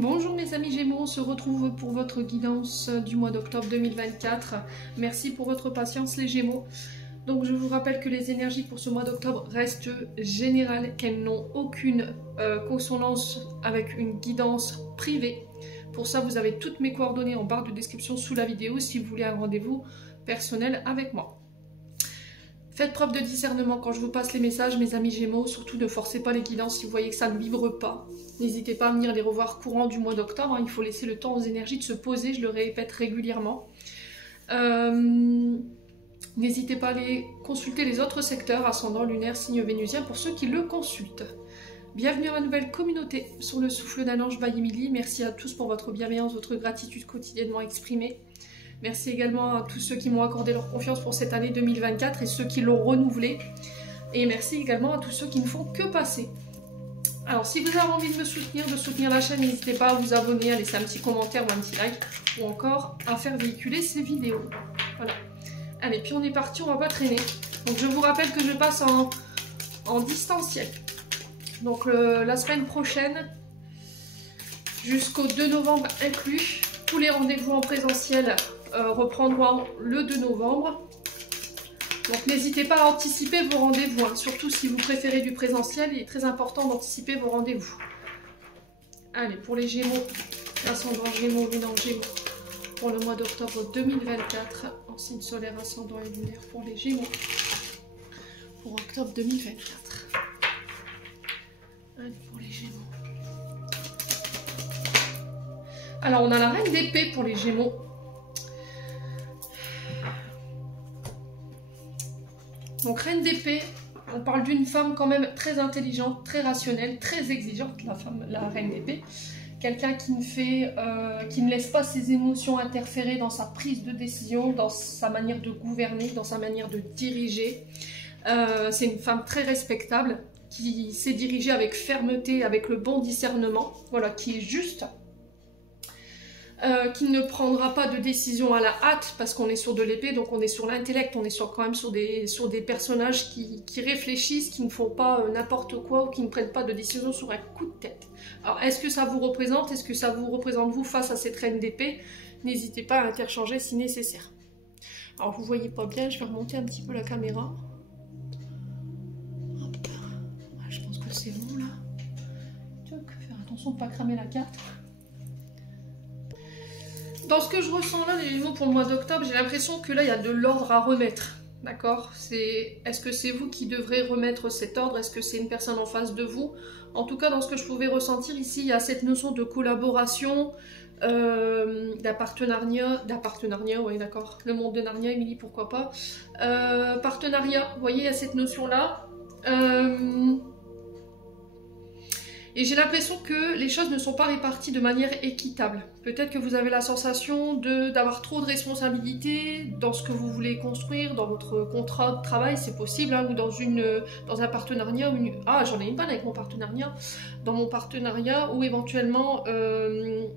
Bonjour mes amis Gémeaux, on se retrouve pour votre guidance du mois d'octobre 2024. Merci pour votre patience les Gémeaux. Donc je vous rappelle que les énergies pour ce mois d'octobre restent générales, qu'elles n'ont aucune consonance avec une guidance privée. Pour ça, vous avez toutes mes coordonnées en barre de description sous la vidéo si vous voulez un rendez-vous personnel avec moi. Faites preuve de discernement quand je vous passe les messages, mes amis Gémeaux. Surtout ne forcez pas les guidances si vous voyez que ça ne vibre pas. N'hésitez pas à venir les revoir courant du mois d'octobre. Il faut laisser le temps aux énergies de se poser, je le répète régulièrement. N'hésitez pas à aller consulter les autres secteurs, ascendant, lunaire, signe vénusien, pour ceux qui le consultent. Bienvenue à ma nouvelle communauté sur le souffle d'un ange by Emily. Merci à tous pour votre bienveillance, votre gratitude quotidiennement exprimée. Merci également à tous ceux qui m'ont accordé leur confiance pour cette année 2024 et ceux qui l'ont renouvelée. Et merci également à tous ceux qui ne font que passer. Alors si vous avez envie de me soutenir, de soutenir la chaîne, n'hésitez pas à vous abonner, à laisser un petit commentaire ou un petit like, ou encore à faire véhiculer ces vidéos. Voilà. Allez, puis on est parti, on va pas traîner. Donc je vous rappelle que je passe en distanciel. Donc la semaine prochaine, jusqu'au 2 novembre inclus, tous les rendez-vous en présentiel reprendront le 2 novembre. Donc n'hésitez pas à anticiper vos rendez-vous, hein. Surtout si vous préférez du présentiel, il est très important d'anticiper vos rendez-vous. Allez, pour les Gémeaux, ascendant Gémeaux, lunaire Gémeaux, pour le mois d'octobre 2024, en signe solaire, ascendant et lunaire pour les Gémeaux, pour octobre 2024. Allez, pour les Gémeaux. Alors, on a la reine d'épée pour les Gémeaux. Donc, reine d'épée, on parle d'une femme quand même très intelligente, très rationnelle, très exigeante, la reine d'épée. Quelqu'un qui ne laisse pas ses émotions interférer dans sa prise de décision, dans sa manière de gouverner, dans sa manière de diriger. C'est une femme très respectable, qui sait diriger avec fermeté, avec le bon discernement, voilà, qui est juste. Qui ne prendra pas de décision à la hâte parce qu'on est sur de l'épée, donc on est sur l'intellect, on est quand même sur des personnages qui réfléchissent, qui ne font pas n'importe quoi ou qui ne prennent pas de décision sur un coup de tête. Alors est-ce que ça vous représente? Est-ce que ça vous représente vous face à cette reine d'épée? N'hésitez pas à interchanger si nécessaire. Alors vous voyez pas bien, je vais remonter un petit peu la caméra. Hop. Ah, je pense que c'est bon là. Faire attention de ne pas cramer la carte. Dans ce que je ressens là, les Gémeaux, pour le mois d'octobre, j'ai l'impression que là, il y a de l'ordre à remettre. D'accord? Est-ce que c'est vous qui devrez remettre cet ordre? Est-ce que c'est une personne en face de vous? En tout cas, dans ce que je pouvais ressentir ici, il y a cette notion de collaboration, d'un partenariat, oui, d'accord. Le monde de Narnia, Émilie, pourquoi pas. Partenariat, vous voyez, il y a cette notion-là. Et j'ai l'impression que les choses ne sont pas réparties de manière équitable. Peut-être que vous avez la sensation d'avoir trop de responsabilités dans ce que vous voulez construire, dans votre contrat de travail, c'est possible, hein, ou dans un partenariat. Ah, j'en ai une panne avec mon partenariat. Dans mon partenariat, où éventuellement, il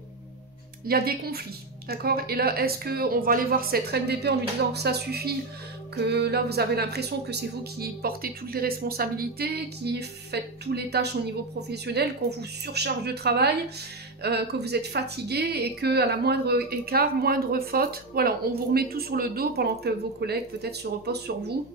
y a des conflits. D'accord? Et là, est-ce qu'on va aller voir cette reine d'épée en lui disant que ça suffit? Que là vous avez l'impression que c'est vous qui portez toutes les responsabilités, qui faites toutes les tâches au niveau professionnel, qu'on vous surcharge de travail, que vous êtes fatigué et que à la moindre écart, moindre faute, voilà, on vous remet tout sur le dos pendant que vos collègues peut-être se reposent sur vous.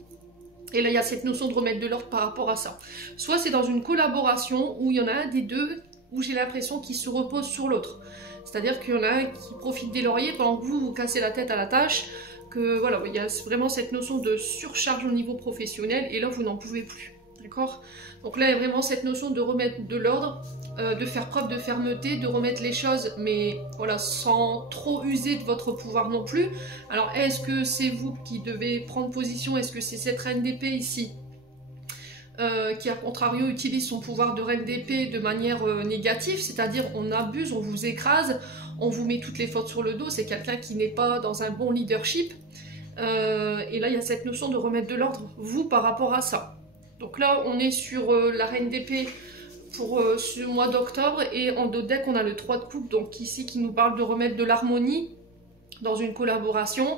Et là il y a cette notion de remettre de l'ordre par rapport à ça. Soit c'est dans une collaboration où il y en a un des deux où j'ai l'impression qu'il se repose sur l'autre. C'est-à-dire qu'il y en a un qui profite des lauriers pendant que vous vous cassez la tête à la tâche. Que voilà, il y a vraiment cette notion de surcharge au niveau professionnel et là vous n'en pouvez plus, d'accord? Donc là il y a vraiment cette notion de remettre de l'ordre, de faire preuve de fermeté, de remettre les choses, mais voilà, sans trop user de votre pouvoir non plus. Alors est-ce que c'est vous qui devez prendre position? Est-ce que c'est cette reine d'épée ici qui à contrario utilise son pouvoir de reine d'épée de manière négative, c'est-à-dire on abuse, on vous écrase, on vous met toutes les fautes sur le dos, c'est quelqu'un qui n'est pas dans un bon leadership. Et là, il y a cette notion de remettre de l'ordre, vous, par rapport à ça. Donc là, on est sur la reine d'épée pour ce mois d'octobre, et en dos de deck, on a le 3 de coupe, donc ici, qui nous parle de remettre de l'harmonie dans une collaboration,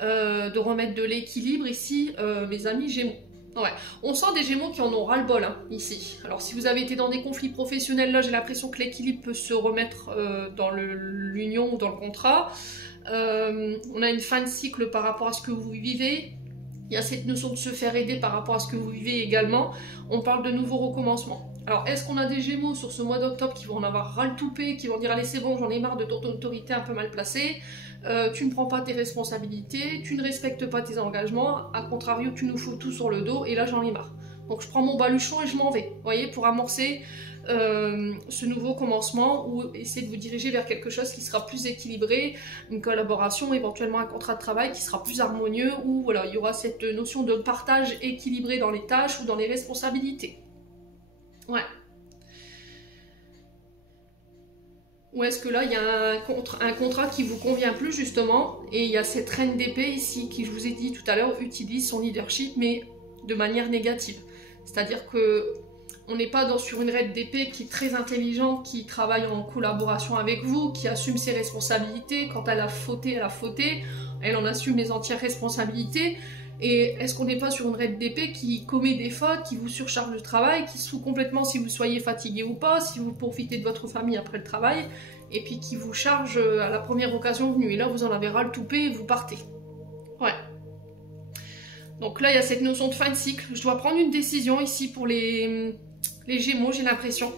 de remettre de l'équilibre ici, mes amis Gémeaux. Ouais, on sent des Gémeaux qui en ont ras-le-bol hein, ici. Alors si vous avez été dans des conflits professionnels, là j'ai l'impression que l'équilibre peut se remettre dans l'union ou dans le contrat. On a une fin de cycle par rapport à ce que vous vivez. Il y a cette notion de se faire aider par rapport à ce que vous vivez également. On parle de nouveaux recommencements. Alors, est-ce qu'on a des Gémeaux sur ce mois d'octobre qui vont en avoir ras le toupet, qui vont dire « Allez, c'est bon, j'en ai marre de ton autorité un peu mal placée, tu ne prends pas tes responsabilités, tu ne respectes pas tes engagements, à contrario, tu nous fous tout sur le dos, et là, j'en ai marre. Donc, je prends mon baluchon et je m'en vais. » Vous voyez, pour amorcer ce nouveau commencement ou essayer de vous diriger vers quelque chose qui sera plus équilibré, une collaboration, éventuellement un contrat de travail qui sera plus harmonieux, où voilà, il y aura cette notion de partage équilibré dans les tâches ou dans les responsabilités. Ouais. Ou est-ce que là, il y a un contrat qui vous convient plus, justement, et il y a cette reine d'épée ici, qui, je vous ai dit tout à l'heure, utilise son leadership, mais de manière négative. C'est-à-dire que on n'est pas sur une reine d'épée qui est très intelligente, qui travaille en collaboration avec vous, qui assume ses responsabilités. Quand elle a fauté, elle en assume les entières responsabilités. Et est-ce qu'on n'est pas sur une reine d'épée qui commet des fautes, qui vous surcharge le travail, qui se fout complètement si vous soyez fatigué ou pas, si vous profitez de votre famille après le travail, et puis qui vous charge à la première occasion venue. Et là, vous en avez ras le toupet et vous partez. Ouais. Donc là, il y a cette notion de fin de cycle. Je dois prendre une décision ici pour les Gémeaux, j'ai l'impression.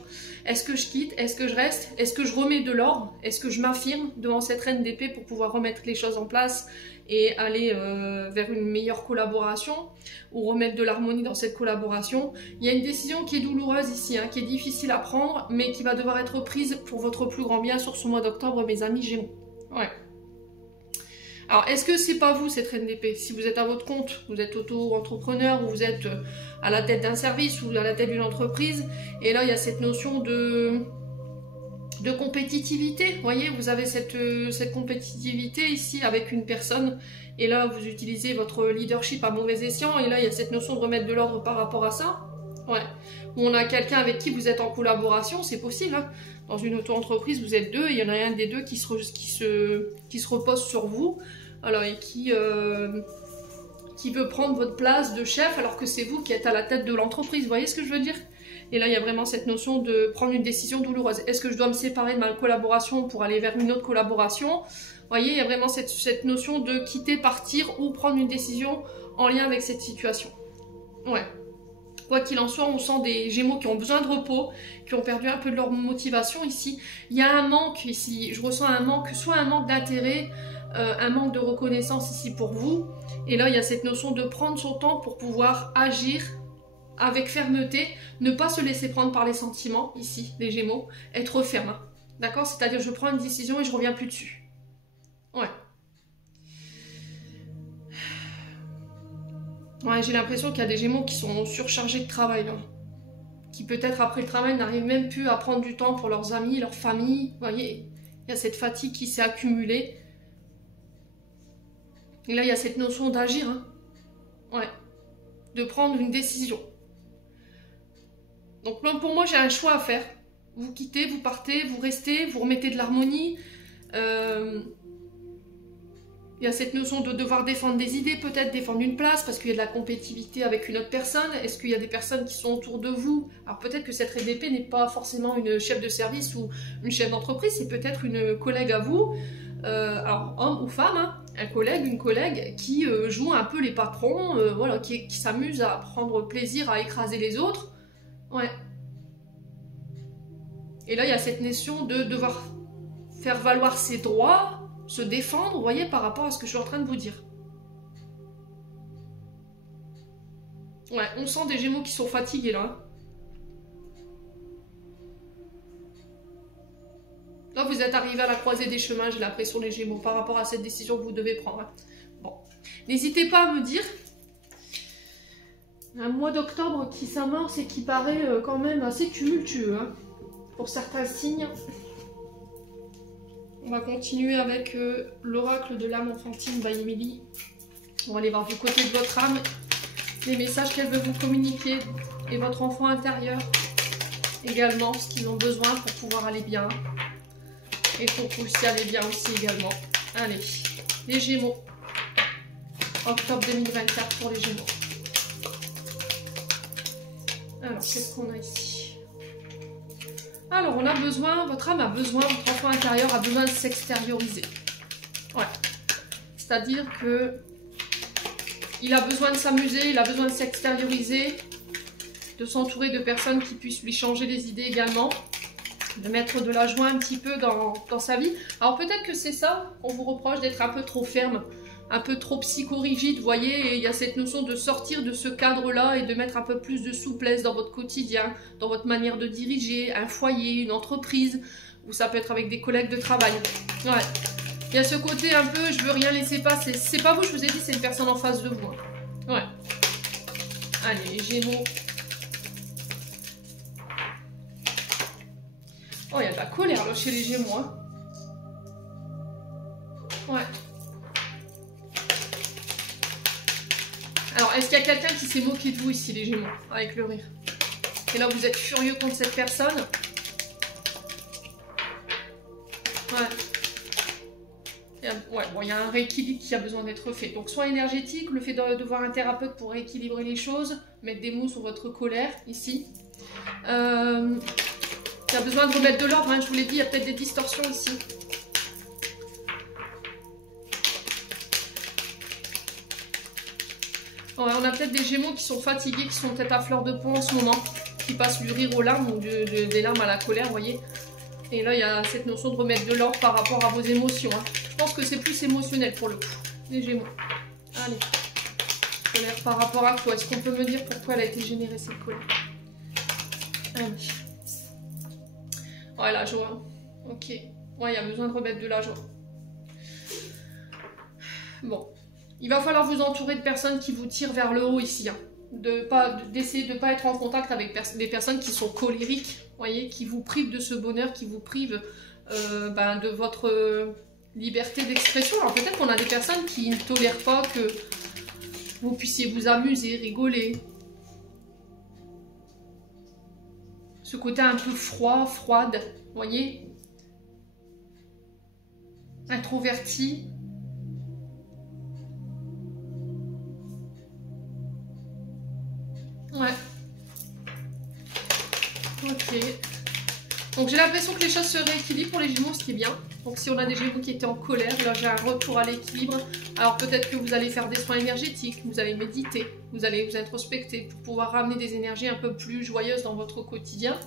Est-ce que je quitte? Est-ce que je reste? Est-ce que je remets de l'ordre? Est-ce que je m'affirme devant cette reine d'épée pour pouvoir remettre les choses en place et aller vers une meilleure collaboration ou remettre de l'harmonie dans cette collaboration? Il y a une décision qui est douloureuse ici, hein, qui est difficile à prendre, mais qui va devoir être prise pour votre plus grand bien sur ce mois d'octobre, mes amis Gémeaux. Ouais. Alors, est-ce que c'est pas vous, cette reine d'épée? Si vous êtes à votre compte, vous êtes auto-entrepreneur, ou vous êtes à la tête d'un service, ou à la tête d'une entreprise, et là, il y a cette notion de compétitivité, vous voyez, vous avez cette compétitivité ici avec une personne, et là, vous utilisez votre leadership à mauvais escient, et là, il y a cette notion de remettre de l'ordre par rapport à ça. Ouais. Ou on a quelqu'un avec qui vous êtes en collaboration, c'est possible, hein. Dans une auto-entreprise, vous êtes deux, et il y en a un des deux qui se repose sur vous, alors, et qui veut prendre votre place de chef, alors que c'est vous qui êtes à la tête de l'entreprise, vous voyez ce que je veux dire? Et là, il y a vraiment cette notion de prendre une décision douloureuse. Est-ce que je dois me séparer de ma collaboration pour aller vers une autre collaboration? Vous voyez, il y a vraiment cette notion de quitter, partir ou prendre une décision en lien avec cette situation. Ouais. Quoi qu'il en soit, on sent des Gémeaux qui ont besoin de repos, qui ont perdu un peu de leur motivation ici. Il y a un manque ici, je ressens un manque, soit un manque d'intérêt, un manque de reconnaissance ici pour vous. Et là, il y a cette notion de prendre son temps pour pouvoir agir avec fermeté, ne pas se laisser prendre par les sentiments, ici, les Gémeaux, être ferme. D'accord? C'est-à-dire, je prends une décision et je reviens plus dessus. Ouais. Ouais, j'ai l'impression qu'il y a des Gémeaux qui sont surchargés de travail, là. Qui peut-être après le travail n'arrivent même plus à prendre du temps pour leurs amis, leur famille. Vous voyez, il y a cette fatigue qui s'est accumulée. Et là, il y a cette notion d'agir, hein. Ouais. De prendre une décision. Donc pour moi, j'ai un choix à faire. Vous quittez, vous partez, vous restez, vous remettez de l'harmonie. Il y a cette notion de devoir défendre des idées, peut-être défendre une place, parce qu'il y a de la compétitivité avec une autre personne. Est-ce qu'il y a des personnes qui sont autour de vous? Alors peut-être que cette reine d'épée n'est pas forcément une chef de service ou une chef d'entreprise, c'est peut-être une collègue à vous, alors homme ou femme, hein, un collègue, une collègue qui joue un peu les patrons, voilà, qui s'amuse à prendre plaisir à écraser les autres. Ouais. Et là, il y a cette notion de devoir faire valoir ses droits, se défendre, vous voyez, par rapport à ce que je suis en train de vous dire. Ouais, on sent des Gémeaux qui sont fatigués, là. Là, vous êtes arrivé à la croisée des chemins, j'ai l'impression, les Gémeaux, par rapport à cette décision que vous devez prendre. Hein. Bon. N'hésitez pas à me dire... Un mois d'octobre qui s'amorce et qui paraît quand même assez tumultueux, hein, pour certains signes. On va continuer avec l'oracle de l'âme enfantine by Emily. On va aller voir du côté de votre âme les messages qu'elle veut vous communiquer et votre enfant intérieur également, ce qu'ils ont besoin pour pouvoir aller bien et pour que vous puissiez aller bien aussi également. Allez, les Gémeaux, octobre 2024 pour les Gémeaux. Alors, qu'est-ce qu'on a ici? Alors, on a besoin, votre âme a besoin, votre enfant intérieur a besoin de s'extérioriser. Ouais. C'est-à-dire que il a besoin de s'amuser, il a besoin de s'extérioriser, de s'entourer de personnes qui puissent lui changer les idées également, de mettre de la joie un petit peu dans sa vie. Alors peut-être que c'est ça qu'on vous reproche, d'être un peu trop ferme, un peu trop psychorigide, vous voyez, et il y a cette notion de sortir de ce cadre-là et de mettre un peu plus de souplesse dans votre quotidien, dans votre manière de diriger un foyer, une entreprise, ou ça peut être avec des collègues de travail. Ouais. Il y a ce côté un peu, je veux rien laisser passer. C'est pas vous, je vous ai dit, c'est une personne en face de vous. Ouais. Allez, les Gémeaux. Oh, il y a de la colère là chez les Gémeaux. Hein. Ouais. Alors, est-ce qu'il y a quelqu'un qui s'est moqué de vous ici, les Gémeaux, avec le rire? Et là, vous êtes furieux contre cette personne. Ouais. Ouais, bon, il y a un rééquilibre qui a besoin d'être fait. Donc, soit énergétique, le fait de voir un thérapeute pour rééquilibrer les choses, mettre des mots sur votre colère, ici. Il y a besoin de remettre de l'ordre, hein, je vous l'ai dit, il y a peut-être des distorsions ici. Ouais, on a peut-être des Gémeaux qui sont fatigués, qui sont peut-être à fleur de peau en ce moment, qui passent du rire aux larmes ou des larmes à la colère, vous voyez. Et là, il y a cette notion de remettre de l'ordre par rapport à vos émotions. Hein. Je pense que c'est plus émotionnel pour le coup, les Gémeaux. Allez. Colère par rapport à quoi? Est-ce qu'on peut me dire pourquoi elle a été générée, cette colère? Allez. Ouais, la joie. Ok. Ouais, il y a besoin de remettre de la joie. Bon. Il va falloir vous entourer de personnes qui vous tirent vers le haut ici. Hein. D'essayer de ne pas être en contact avec des personnes qui sont colériques, voyez, qui vous privent de ce bonheur, qui vous privent de votre liberté d'expression. Alors peut-être qu'on a des personnes qui ne tolèrent pas que vous puissiez vous amuser, rigoler. Ce côté un peu froid, froide, voyez, introverti. Ouais. Ok. Donc j'ai l'impression que les choses se rééquilibrent pour les Gémeaux, ce qui est bien. Donc si on a des Gémeaux qui étaient en colère, là j'ai un retour à l'équilibre. Alors peut-être que vous allez faire des soins énergétiques, vous allez méditer, vous allez vous introspecter pour pouvoir ramener des énergies un peu plus joyeuses dans votre quotidien.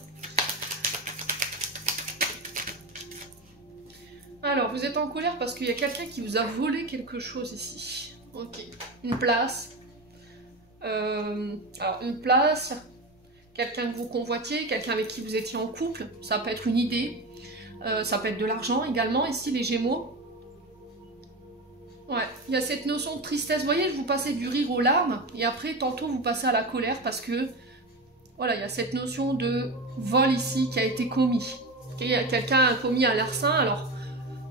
Alors vous êtes en colère parce qu'il y a quelqu'un qui vous a volé quelque chose ici. Ok. Une place. Alors une place, quelqu'un que vous convoitiez, quelqu'un avec qui vous étiez en couple, ça peut être une idée, ça peut être de l'argent également, ici les Gémeaux. Ouais, il y a cette notion de tristesse, vous voyez, vous passez du rire aux larmes, et après tantôt vous passez à la colère parce que, voilà, il y a cette notion de vol ici qui a été commis. Okay, quelqu'un a commis un larcin, alors...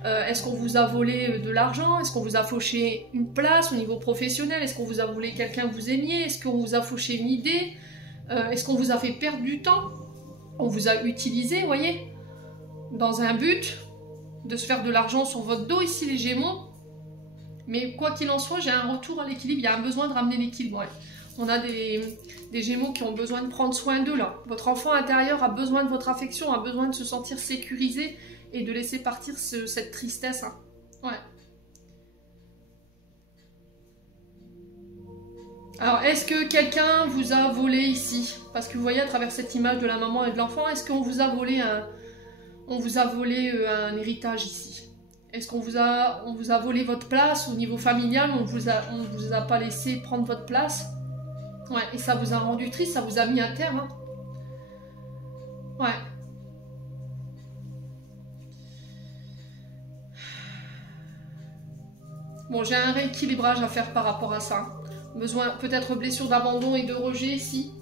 est-ce qu'on vous a volé de l'argent? Est-ce qu'on vous a fauché une place au niveau professionnel? Est-ce qu'on vous a volé quelqu'un que vous aimiez? Est-ce qu'on vous a fauché une idée? Est-ce qu'on vous a fait perdre du temps? On vous a utilisé, vous voyez, dans un but de se faire de l'argent sur votre dos, ici les Gémeaux. Mais quoi qu'il en soit, j'ai un retour à l'équilibre, il y a un besoin de ramener l'équilibre. Ouais. On a des Gémeaux qui ont besoin de prendre soin d'eux là. Votre enfant intérieur a besoin de votre affection, a besoin de se sentir sécurisé et de laisser partir cette tristesse. Hein. Ouais. Alors, est-ce que quelqu'un vous a volé ici? Parce que vous voyez à travers cette image de la maman et de l'enfant, est-ce qu'on vous a volé un héritage ici? Est-ce qu'on vous a volé votre place au niveau familial? On vous a pas laissé prendre votre place? Ouais, et ça vous a rendu triste, ça vous a mis à terre. Hein. Ouais. Bon, j'ai un rééquilibrage à faire par rapport à ça. Besoin, peut-être blessure d'abandon et de rejet ici.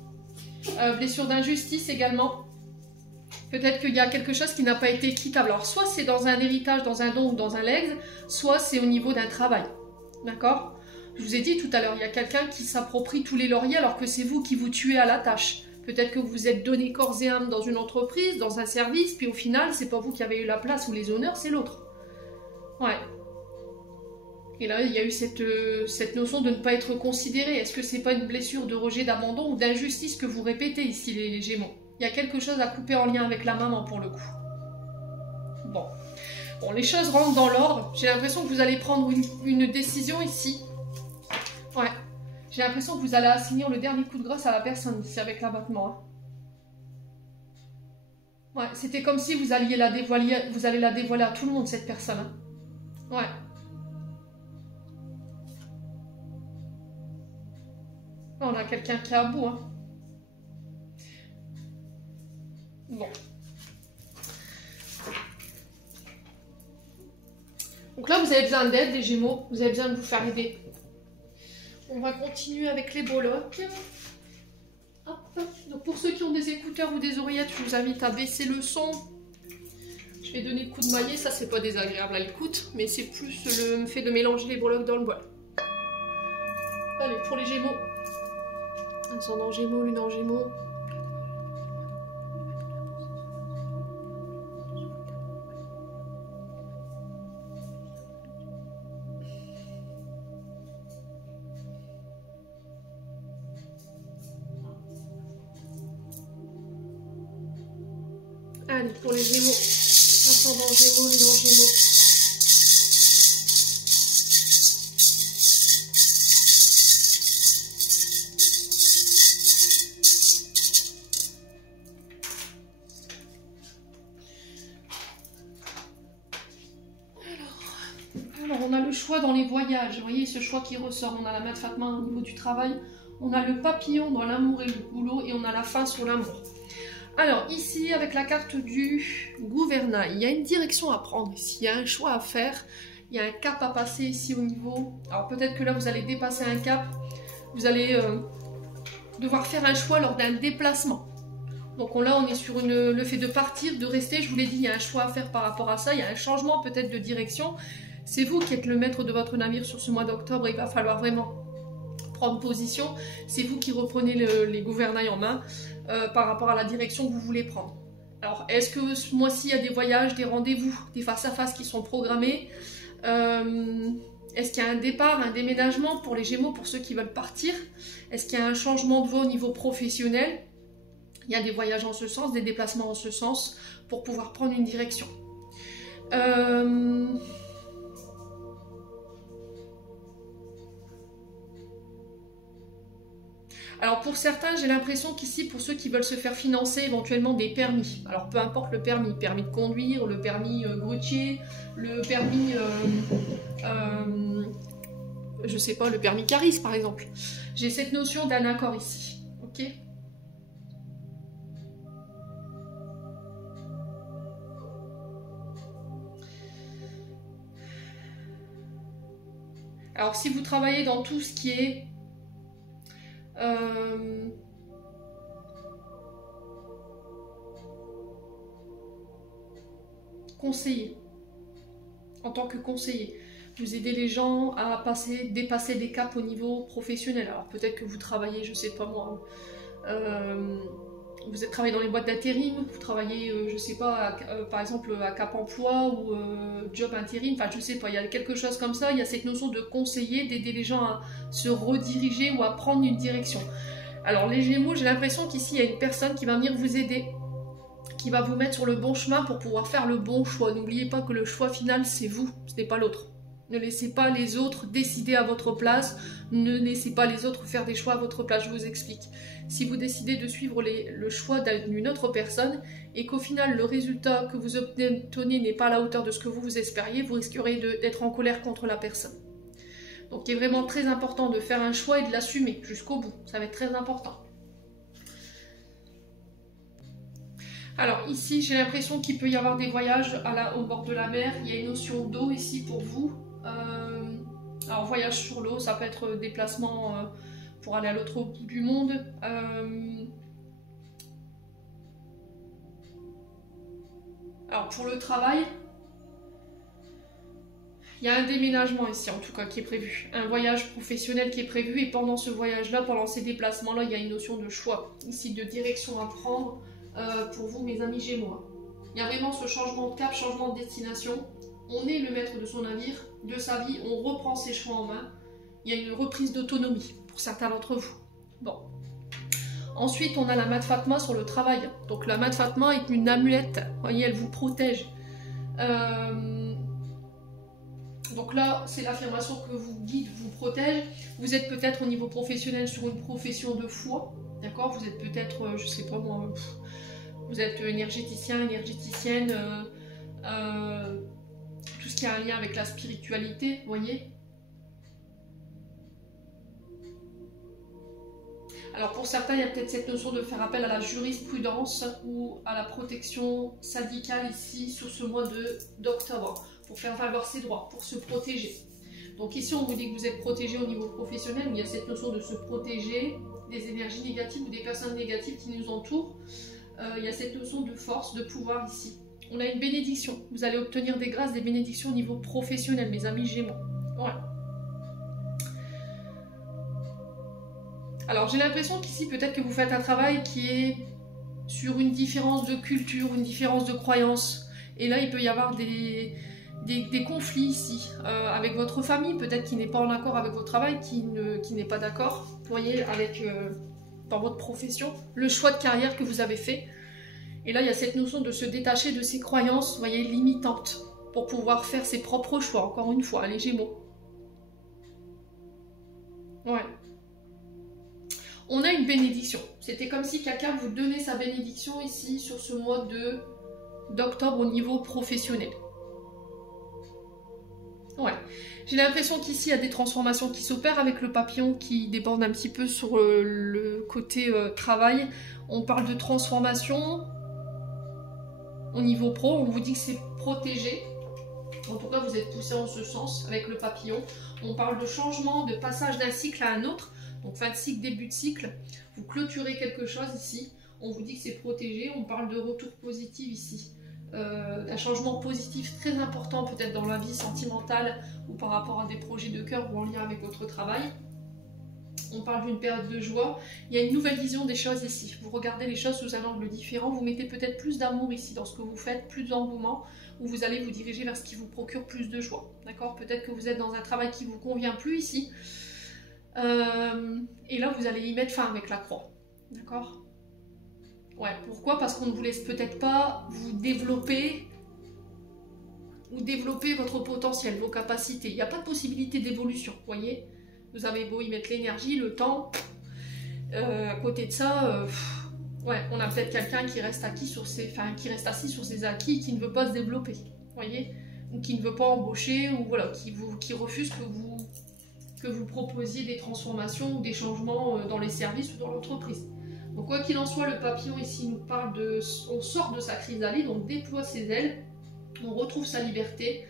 Blessure d'injustice également. Peut-être qu'il y a quelque chose qui n'a pas été équitable. Alors, soit c'est dans un héritage, dans un don ou dans un legs, soit c'est au niveau d'un travail. D'accord? Je vous ai dit tout à l'heure, il y a quelqu'un qui s'approprie tous les lauriers alors que c'est vous qui vous tuez à la tâche. Peut-être que vous vous êtes donné corps et âme dans une entreprise, dans un service, puis au final, c'est pas vous qui avez eu la place ou les honneurs, c'est l'autre. Ouais. Et là, il y a eu cette notion de ne pas être considéré. Est-ce que c'est pas une blessure de rejet, d'abandon ou d'injustice que vous répétez ici, les Gémeaux? Il y a quelque chose à couper en lien avec la maman pour le coup. Bon. Bon, les choses rentrent dans l'ordre. J'ai l'impression que vous allez prendre une décision ici. Ouais. J'ai l'impression que vous allez assigner le dernier coup de grâce à la personne ici avec l'abattement. Hein. Ouais, c'était comme si vous alliez la dévoiler, vous allez la dévoiler à tout le monde, cette personne. Hein. Ouais. On a quelqu'un qui est à bout. Hein. Bon. Donc là, vous avez besoin d'aide, les Gémeaux. Vous avez besoin de vous faire aider. On va continuer avec les bolocs. Hop. Donc pour ceux qui ont des écouteurs ou des oreillettes, je vous invite à baisser le son. Je vais donner le coup de maillet. Ça, c'est pas désagréable à l'écoute, mais c'est plus le fait de mélanger les bolocs dans le bol. Allez, pour les Gémeaux. Ascendant Gémeaux, lune en Gémeaux. Allez, pour les Gémeaux. Ascendant Gémeaux, lune en Gémeaux. Alors, on a le choix dans les voyages. Vous voyez ce choix qui ressort. On a la main de Fatma au niveau du travail. On a le papillon dans l'amour et le boulot. Et on a la fin sur l'amour. Alors, ici, avec la carte du gouvernail, il y a une direction à prendre ici. Il y a un choix à faire. Il y a un cap à passer ici au niveau. Alors, peut-être que là, vous allez dépasser un cap. Vous allez devoir faire un choix lors d'un déplacement. Donc là, on est sur le fait de partir, de rester. Je vous l'ai dit, il y a un choix à faire par rapport à ça. Il y a un changement peut-être de direction. C'est vous qui êtes le maître de votre navire sur ce mois d'octobre. Il va falloir vraiment prendre position. C'est vous qui reprenez les gouvernails en main par rapport à la direction que vous voulez prendre. Alors, est-ce que ce mois-ci, il y a des voyages, des rendez-vous, des face-à-face qui sont programmés? Est-ce qu'il y a un départ, un déménagement pour les Gémeaux, pour ceux qui veulent partir? Est-ce qu'il y a un changement de voie au niveau professionnel? Il y a des voyages en ce sens, des déplacements en ce sens, pour pouvoir prendre une direction. Alors pour certains, j'ai l'impression qu'ici, pour ceux qui veulent se faire financer éventuellement des permis, alors peu importe le permis de conduire, le permis grutier, le permis, je sais pas, le permis Caris par exemple. J'ai cette notion d'un accord ici, ok ? Alors si vous travaillez dans tout ce qui est conseiller, en tant que conseiller, vous aidez les gens à dépasser des caps au niveau professionnel. Alors peut-être que vous travaillez, je sais pas moi, vous travaillez dans les boîtes d'intérim, vous travaillez, je sais pas, par exemple à Cap Emploi ou job intérim, enfin je sais pas, il y a quelque chose comme ça, il y a cette notion de conseiller, d'aider les gens à se rediriger ou à prendre une direction. Alors les Gémeaux, j'ai l'impression qu'ici il y a une personne qui va venir vous aider, qui va vous mettre sur le bon chemin pour pouvoir faire le bon choix. N'oubliez pas que le choix final c'est vous, ce n'est pas l'autre. Ne laissez pas les autres décider à votre place, ne laissez pas les autres faire des choix à votre place, je vous explique. Si vous décidez de suivre le choix d'une autre personne et qu'au final le résultat que vous obtenez n'est pas à la hauteur de ce que vous espériez, vous risquerez d'être en colère contre la personne. Donc il est vraiment très important de faire un choix et de l'assumer jusqu'au bout, ça va être très important. Alors ici j'ai l'impression qu'il peut y avoir des voyages au bord de la mer, il y a une notion d'eau ici pour vous. Alors voyage sur l'eau, ça peut être déplacement pour aller à l'autre bout du monde. Alors pour le travail, il y a un déménagement ici en tout cas qui est prévu, un voyage professionnel qui est prévu et pendant ce voyage-là, pendant ces déplacements-là, il y a une notion de choix, ici de direction à prendre pour vous mes amis Gémeaux. Il y a vraiment ce changement de cap, changement de destination. on est le maître de son navire, de sa vie, on reprend ses choix en main. Il y a une reprise d'autonomie pour certains d'entre vous. Bon. Ensuite, on a la Mat Fatma sur le travail. Donc la Mat Fatma est une amulette. Vous voyez, elle vous protège. Donc là, c'est l'affirmation que vous guide, vous protège. Vous êtes peut-être au niveau professionnel sur une profession de foi. D'accord? Vous êtes peut-être, je sais pas moi, vous êtes énergéticien, énergéticienne, tout ce qui a un lien avec la spiritualité, vous voyez? Alors pour certains, il y a peut-être cette notion de faire appel à la jurisprudence ou à la protection syndicale ici sur ce mois d'octobre pour faire valoir ses droits, pour se protéger. Donc ici on vous dit que vous êtes protégé au niveau professionnel, où il y a cette notion de se protéger des énergies négatives ou des personnes négatives qui nous entourent. Il y a cette notion de force, de pouvoir ici. On a une bénédiction, vous allez obtenir des grâces, des bénédictions au niveau professionnel, mes amis Gémeaux. Voilà. Alors j'ai l'impression qu'ici peut-être que vous faites un travail qui est sur une différence de culture, une différence de croyance. Et là il peut y avoir des conflits ici avec votre famille, peut-être qui n'est pas en accord avec votre travail, qui n'est pas d'accord, vous voyez, avec dans votre profession, le choix de carrière que vous avez fait. Et là il y a cette notion de se détacher de ces croyances, vous voyez, limitantes, pour pouvoir faire ses propres choix, encore une fois, les Gémeaux. Ouais. On a une bénédiction. C'était comme si quelqu'un vous donnait sa bénédiction ici sur ce mois d'octobre au niveau professionnel. Ouais. J'ai l'impression qu'ici il y a des transformations qui s'opèrent avec le papillon qui déborde un petit peu sur le côté travail. On parle de transformation au niveau pro. On vous dit que c'est protégé. En tout cas, vous êtes poussé en ce sens avec le papillon. On parle de changement, de passage d'un cycle à un autre. Donc fin de cycle, début de cycle, vous clôturez quelque chose ici, on vous dit que c'est protégé, on parle de retour positif ici, d'un changement positif très important peut-être dans la vie sentimentale ou par rapport à des projets de cœur ou en lien avec votre travail. On parle d'une période de joie, il y a une nouvelle vision des choses ici, vous regardez les choses sous un angle différent, vous mettez peut-être plus d'amour ici dans ce que vous faites, plus d'engouement, où vous allez vous diriger vers ce qui vous procure plus de joie, d'accord? Peut-être que vous êtes dans un travail qui ne vous convient plus ici, et là vous allez y mettre fin avec la croix, d'accord? Ouais, pourquoi? Parce qu'on ne vous laisse peut-être pas vous développer ou développer votre potentiel, vos capacités. Il n'y a pas de possibilité d'évolution, vous voyez? Vous avez beau y mettre l'énergie, le temps, à côté de ça, ouais, on a peut-être quelqu'un qui reste assis sur ses acquis, qui ne veut pas se développer, vous voyez? Ou qui ne veut pas embaucher, ou voilà, qui refuse que vous proposiez des transformations ou des changements dans les services ou dans l'entreprise. Donc quoi qu'il en soit, le papillon ici nous parle de... On sort de sa chrysalide, on déploie ses ailes, on retrouve sa liberté.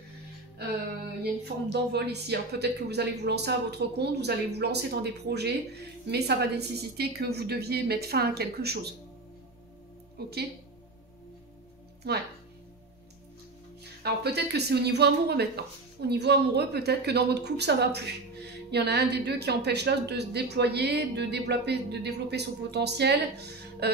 Il y a une forme d'envol ici. Peut-être que vous allez vous lancer à votre compte, vous allez vous lancer dans des projets, mais ça va nécessiter que vous deviez mettre fin à quelque chose. Ok? Ouais. Alors peut-être que c'est au niveau amoureux maintenant. Au niveau amoureux, peut-être que dans votre couple, ça va plus. Il y en a un des deux qui empêche l'autre de se déployer, de développer son potentiel.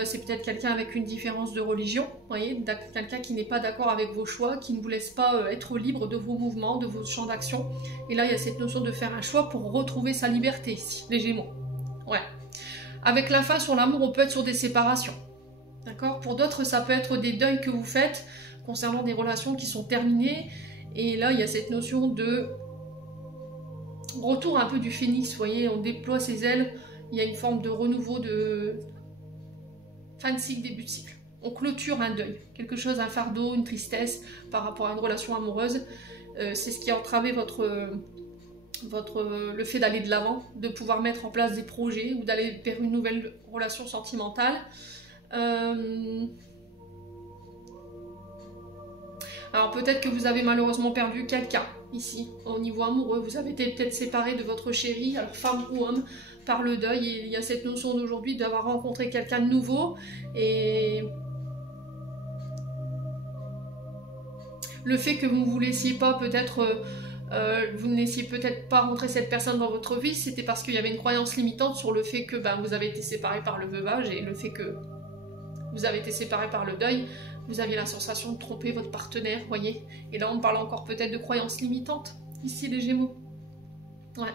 C'est peut-être quelqu'un avec une différence de religion, vous voyez, quelqu'un qui n'est pas d'accord avec vos choix, qui ne vous laisse pas être libre de vos mouvements, de vos champs d'action. Et là, il y a cette notion de faire un choix pour retrouver sa liberté ici, les Gémeaux. Ouais. Avec la fin sur l'amour, on peut être sur des séparations. D'accord? Pour d'autres, ça peut être des deuils que vous faites concernant des relations qui sont terminées. Et là, il y a cette notion de retour un peu du phénix, vous voyez, on déploie ses ailes, il y a une forme de renouveau, de fin de cycle, début de cycle. On clôture un deuil, quelque chose, un fardeau, une tristesse par rapport à une relation amoureuse. C'est ce qui a entravé le fait d'aller de l'avant, de pouvoir mettre en place des projets ou d'aller vers une nouvelle relation sentimentale. Alors peut-être que vous avez malheureusement perdu quelqu'un ici, au niveau amoureux, vous avez été peut-être séparé de votre chérie, alors femme ou homme, par le deuil, et il y a cette notion d'aujourd'hui d'avoir rencontré quelqu'un de nouveau, et le fait que vous ne vous laissiez pas peut-être, vous ne laissiez peut-être pas rentrer cette personne dans votre vie, c'était parce qu'il y avait une croyance limitante sur le fait que vous avez été séparé par le veuvage, et le fait que vous avez été séparé par le deuil, Vous aviez la sensation de tromper votre partenaire, voyez. Et là, on parle encore peut-être de croyances limitantes. Ici, les Gémeaux. Ouais.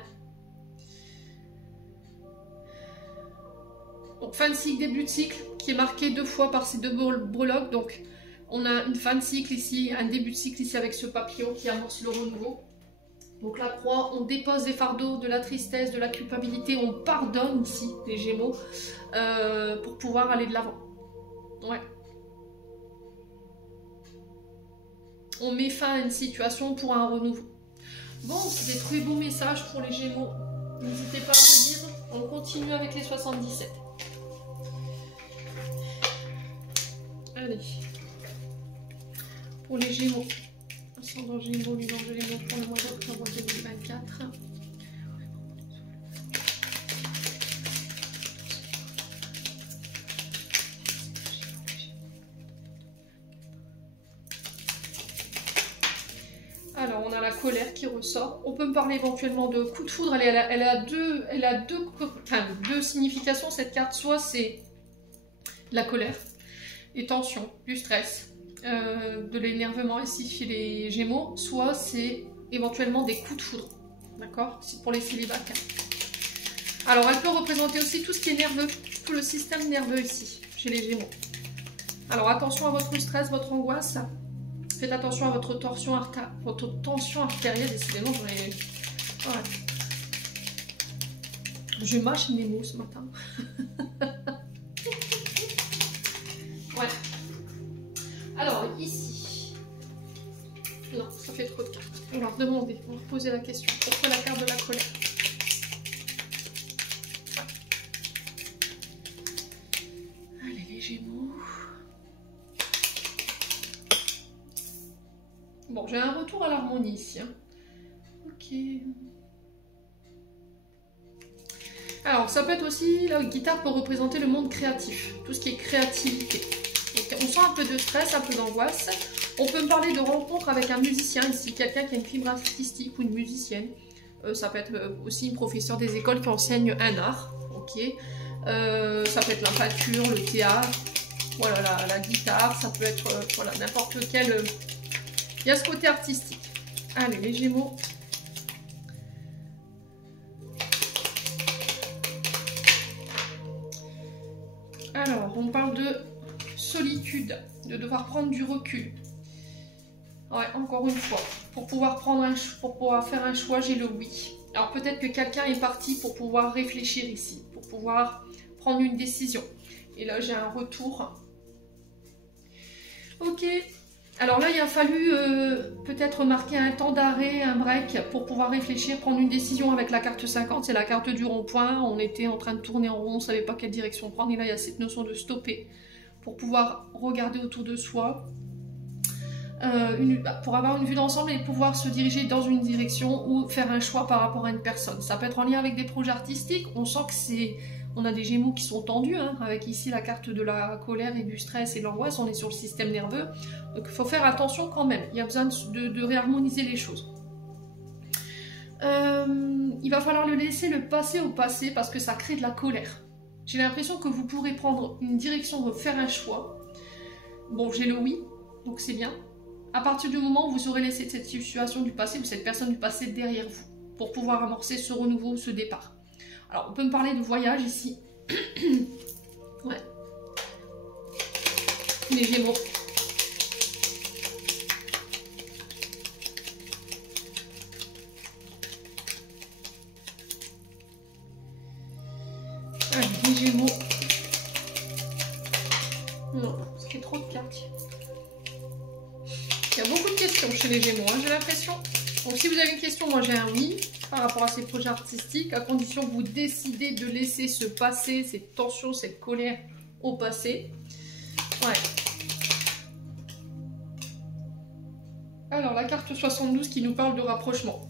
Donc, fin de cycle, début de cycle, qui est marqué 2 fois par ces 2 breloques. Donc, on a une fin de cycle ici, un début de cycle ici avec ce papillon qui amorce le renouveau. Donc, la croix, on dépose des fardeaux, de la tristesse, de la culpabilité. On pardonne ici, les Gémeaux, pour pouvoir aller de l'avant. Ouais. On met fin à une situation pour un renouveau. Bon, c'est des très beaux messages pour les Gémeaux. N'hésitez pas à me dire. On continue avec les 77. Allez. Pour les Gémeaux. Ascendant Gémeaux, Lion Gémeaux pour le mois d'octobre 2024. Alors, on a la colère qui ressort. On peut me parler éventuellement de coup de foudre. Elle a deux significations, cette carte. Soit c'est la colère, des tensions, du stress, de l'énervement ici chez les Gémeaux. Soit c'est éventuellement des coups de foudre. D'accord? C'est pour les célibataires. Alors, elle peut représenter aussi tout ce qui est nerveux, tout le système nerveux ici, chez les Gémeaux. Alors, attention à votre stress, votre angoisse. Faites attention à votre tension artérielle, décidément, j'en ai... Ouais. Je mâche mes mots ce matin. Ouais. Alors, ici... Non, ça fait trop de cartes. On va redemander, on va poser la question. Pourquoi la carte de la colère? Allez, les Gémeaux... Bon, j'ai un retour à l'harmonie ici. Hein. Ok. Alors, ça peut être aussi, la guitare peut représenter le monde créatif, tout ce qui est créativité. Donc, on sent un peu de stress, un peu d'angoisse. On peut me parler de rencontre avec un musicien ici, quelqu'un qui a une fibre artistique ou une musicienne. Ça peut être aussi une professeure des écoles qui enseigne un art. Ok. Ça peut être la peinture, le théâtre, voilà, la guitare, ça peut être voilà, n'importe quel... Il y a ce côté artistique. Allez, les Gémeaux. Alors, on parle de solitude, de devoir prendre du recul. Ouais, encore une fois, pour pouvoir faire un choix, j'ai le oui. Alors peut-être que quelqu'un est parti pour pouvoir réfléchir ici, pour pouvoir prendre une décision. Et là, j'ai un retour. Ok. Alors là, il a fallu peut-être marquer un temps d'arrêt, un break, pour pouvoir réfléchir, prendre une décision avec la carte 50. C'est la carte du rond-point. On était en train de tourner en rond, on ne savait pas quelle direction prendre. Et là, il y a cette notion de stopper pour pouvoir regarder autour de soi, pour avoir une vue d'ensemble et pouvoir se diriger dans une direction ou faire un choix par rapport à une personne. Ça peut être en lien avec des projets artistiques. On sent que c'est... On a des Gémeaux qui sont tendus, hein, avec ici la carte de la colère et du stress et de l'angoisse. On est sur le système nerveux. Donc il faut faire attention quand même. Il y a besoin de réharmoniser les choses. Il va falloir le laisser le passer au passé parce que ça crée de la colère. J'ai l'impression que vous pourrez prendre une direction, faire un choix. Bon, j'ai le oui, donc c'est bien. À partir du moment où vous aurez laissé cette situation du passé ou cette personne du passé derrière vous pour pouvoir amorcer ce renouveau, ce départ. Alors, on peut me parler de voyage ici. Ouais. Les Gémeaux. Allez, les Gémeaux. Non, ça fait trop de cartes. Il y a beaucoup de questions chez les Gémeaux, hein, j'ai l'impression. Donc, si vous avez une question, moi j'ai un oui. Par rapport à ces projets artistiques, à condition que vous décidez de laisser ce passé, cette tension, cette colère au passé. Ouais. Alors, la carte 72 qui nous parle de rapprochement,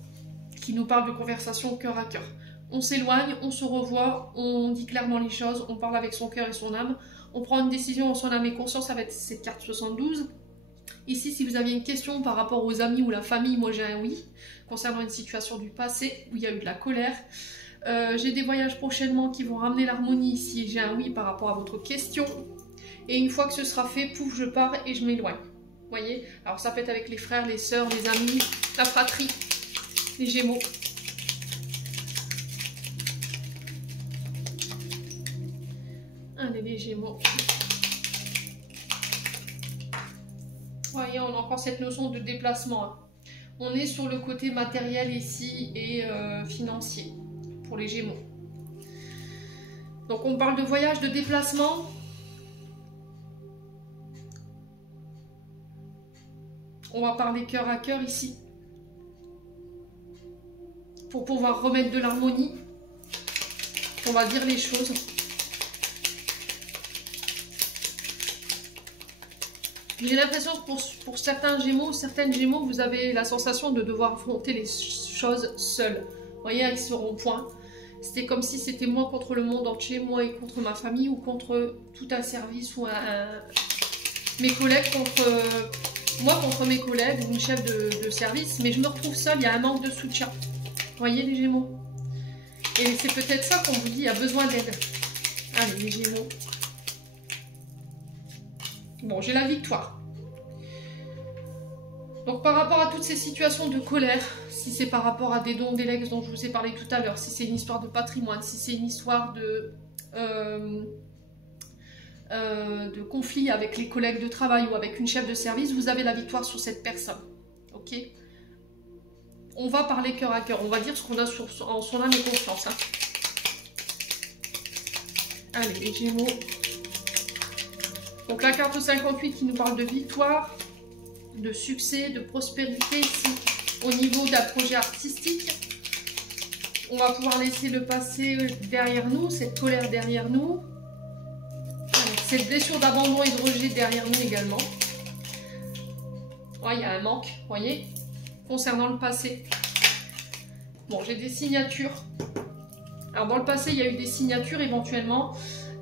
qui nous parle de conversation cœur à cœur. On s'éloigne, on se revoit, on dit clairement les choses, on parle avec son cœur et son âme, on prend une décision en son âme et conscience avec cette carte 72. Ici, si vous aviez une question par rapport aux amis ou la famille, moi j'ai un oui, concernant une situation du passé où il y a eu de la colère. J'ai des voyages prochainement qui vont ramener l'harmonie ici, j'ai un oui par rapport à votre question. Et une fois que ce sera fait, pouf, je pars et je m'éloigne. Vous voyez? Alors ça peut être avec les frères, les sœurs, les amis, la fratrie, les Gémeaux. Allez, les Gémeaux. Vous voyez, on a encore cette notion de déplacement. Hein. On est sur le côté matériel ici et financier pour les Gémeaux. Donc on parle de voyage, de déplacement. On va parler cœur à cœur ici. Pour pouvoir remettre de l'harmonie. On va dire les choses. J'ai l'impression que pour certains Gémeaux, certaines Gémeaux, vous avez la sensation de devoir affronter les choses seuls. Vous voyez, avec ce rond-point. C'était comme si c'était moi contre le monde entier, moi et contre ma famille, ou contre tout un service, ou mes collègues contre... moi contre mes collègues, ou une chef de service, mais je me retrouve seule, il y a un manque de soutien. Vous voyez les Gémeaux? Et c'est peut-être ça qu'on vous dit, il y a besoin d'aide. Allez les Gémeaux. Bon, j'ai la victoire. Donc par rapport à toutes ces situations de colère, si c'est par rapport à des dons, des legs dont je vous ai parlé tout à l'heure, si c'est une histoire de patrimoine, si c'est une histoire de conflit avec les collègues de travail ou avec une chef de service, vous avez la victoire sur cette personne. Ok? On va parler cœur à cœur, on va dire ce qu'on a en son âme et conscience. Hein. Allez, les Gémeaux. Donc la carte 58 qui nous parle de victoire, de succès, de prospérité ici au niveau d'un projet artistique. On va pouvoir laisser le passé derrière nous, cette colère derrière nous, cette blessure d'abandon et de rejet derrière nous également. Ouais, il y a un manque, vous voyez, concernant le passé. Bon, j'ai des signatures. Alors dans le passé, il y a eu des signatures éventuellement.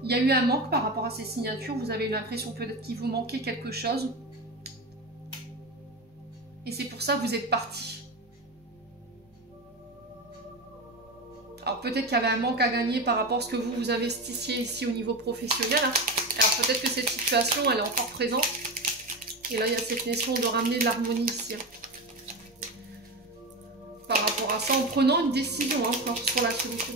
Il y a eu un manque par rapport à ces signatures. Vous avez eu l'impression peut-être qu'il vous manquait quelque chose. Et c'est pour ça que vous êtes parti. Alors peut-être qu'il y avait un manque à gagner par rapport à ce que vous investissiez ici au niveau professionnel. Hein. Alors peut-être que cette situation, elle est encore présente. Et là, il y a cette notion de ramener de l'harmonie ici. Hein. Par rapport à ça, en prenant une décision hein, encore sur la solution.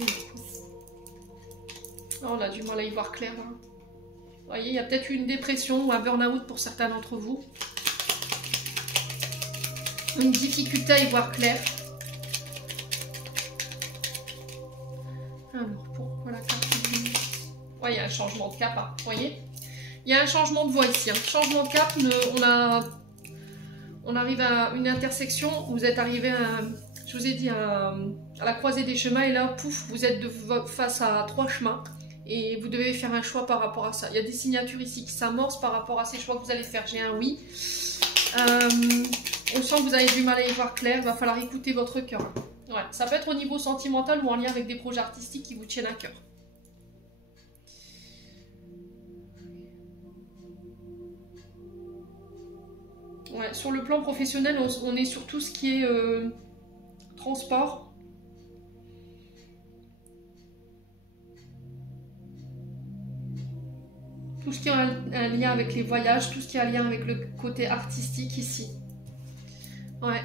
Oh, on a du mal à y voir clair. Hein. Vous voyez, il y a peut-être eu une dépression ou un burn-out pour certains d'entre vous. Une difficulté à y voir clair. Alors, pourquoi la carte? Ouais, il y a un changement de cap, hein, vous voyez. Il y a un changement de voie ici. Hein. Changement de cap, on arrive à une intersection. Vous êtes arrivé à, je vous ai dit, à la croisée des chemins. Et là, pouf, vous êtes face à 3 chemins. Et vous devez faire un choix par rapport à ça. Il y a des signatures ici qui s'amorcent par rapport à ces choix que vous allez faire. J'ai un oui. On sent que vous avez du mal à y voir clair. Il va falloir écouter votre cœur. Ouais, ça peut être au niveau sentimental ou en lien avec des projets artistiques qui vous tiennent à cœur. Ouais, sur le plan professionnel, on est sur tout ce qui est transport. Tout ce qui a un lien avec les voyages, tout ce qui a un lien avec le côté artistique ici. Ouais.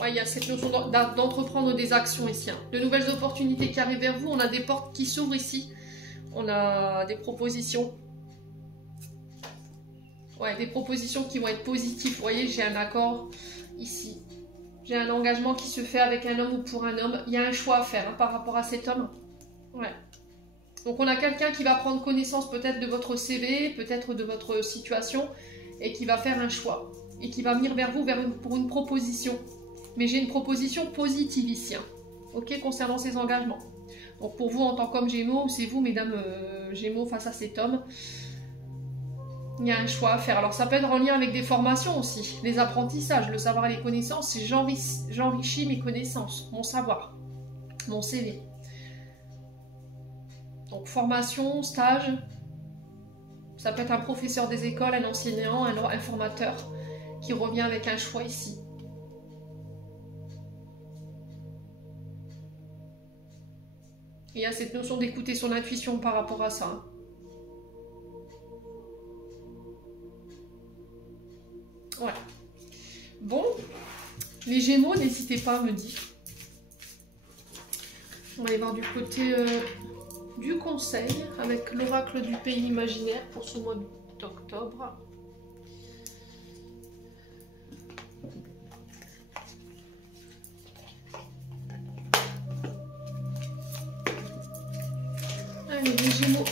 Ouais, il y a cette notion d'entreprendre des actions ici. Hein. De nouvelles opportunités qui arrivent vers vous. On a des portes qui s'ouvrent ici. On a des propositions. Ouais, des propositions qui vont être positives. Vous voyez, j'ai un accord ici. J'ai un engagement qui se fait avec un homme ou pour un homme. Il y a un choix à faire hein, par rapport à cet homme. Ouais. Donc on a quelqu'un qui va prendre connaissance peut-être de votre CV, peut-être de votre situation, et qui va faire un choix. Et qui va venir vers vous pour une proposition. Mais j'ai une proposition positive ici. Hein. Ok, concernant ces engagements. Donc pour vous en tant qu'homme Gémeaux, c'est vous mesdames Gémeaux face à cet homme. Il y a un choix à faire. Alors ça peut être en lien avec des formations aussi, des apprentissages, le savoir et les connaissances. J'enrichis mes connaissances, mon savoir, mon CV. Donc formation, stage. Ça peut être un professeur des écoles, un enseignant, un formateur qui revient avec un choix ici. Il y a cette notion d'écouter son intuition par rapport à ça. Hein. Voilà. Bon, les Gémeaux, n'hésitez pas à me dire. On va aller voir du côté du conseil avec l'oracle du pays imaginaire pour ce mois d'octobre. Allez, les Gémeaux.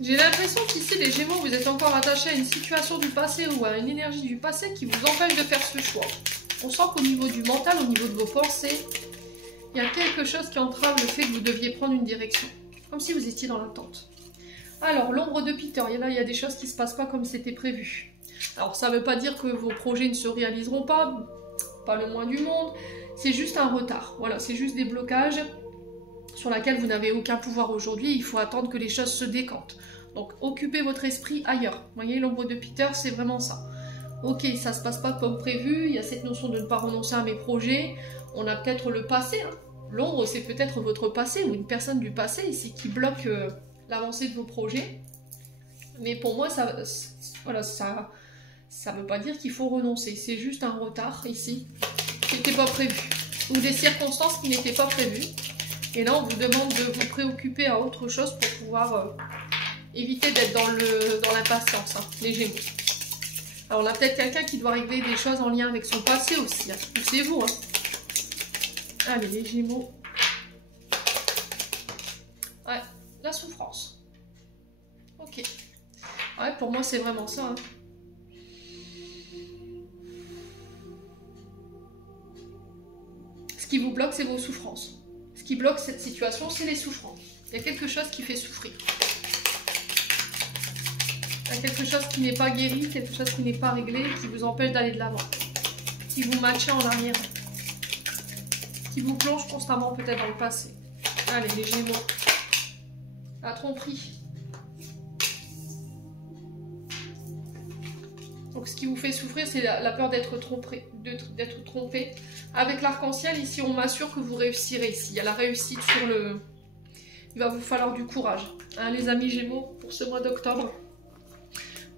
J'ai l'impression qu'ici, les Gémeaux, vous êtes encore attachés à une situation du passé ou à une énergie du passé qui vous empêche de faire ce choix. On sent qu'au niveau du mental, au niveau de vos pensées, il y a quelque chose qui entrave le fait que vous deviez prendre une direction. Comme si vous étiez dans l'attente. Alors, l'ombre de Peter, il y a des choses qui ne se passent pas comme c'était prévu. Alors, ça ne veut pas dire que vos projets ne se réaliseront pas le moins du monde. C'est juste un retard. Voilà, c'est juste des blocages sur lesquels vous n'avez aucun pouvoir aujourd'hui. Il faut attendre que les choses se décantent. Donc, occupez votre esprit ailleurs. Vous voyez, l'ombre de Peter, c'est vraiment ça. Ok, ça ne se passe pas comme prévu. Il y a cette notion de ne pas renoncer à mes projets. On a peut-être le passé, hein. L'ombre, c'est peut-être votre passé ou une personne du passé ici qui bloque l'avancée de vos projets. Mais pour moi, ça veut pas dire qu'il faut renoncer. C'est juste un retard ici qui n'était pas prévu. Ou des circonstances qui n'étaient pas prévues. Et là, on vous demande de vous préoccuper à autre chose pour pouvoir éviter d'être dans l'impatience, hein, les Gémeaux. Alors, on a peut-être quelqu'un qui doit régler des choses en lien avec son passé aussi. Hein. C'est vous, hein. Allez, les Gémeaux. Ouais, la souffrance. Ok. Ouais, pour moi, c'est vraiment ça. Hein. Ce qui vous bloque, c'est vos souffrances. Ce qui bloque cette situation, c'est les souffrances. Il y a quelque chose qui fait souffrir. Il y a quelque chose qui n'est pas guéri, quelque chose qui n'est pas réglé, qui vous empêche d'aller de l'avant. Qui vous maintient en arrière. Qui vous plonge constamment peut-être dans le passé. Allez, les Gémeaux. La tromperie. Donc ce qui vous fait souffrir, c'est la peur d'être trompé. Avec l'arc-en-ciel, ici, on m'assure que vous réussirez. Ici, il y a la réussite sur le... Il va vous falloir du courage. Hein, les amis Gémeaux, pour ce mois d'octobre.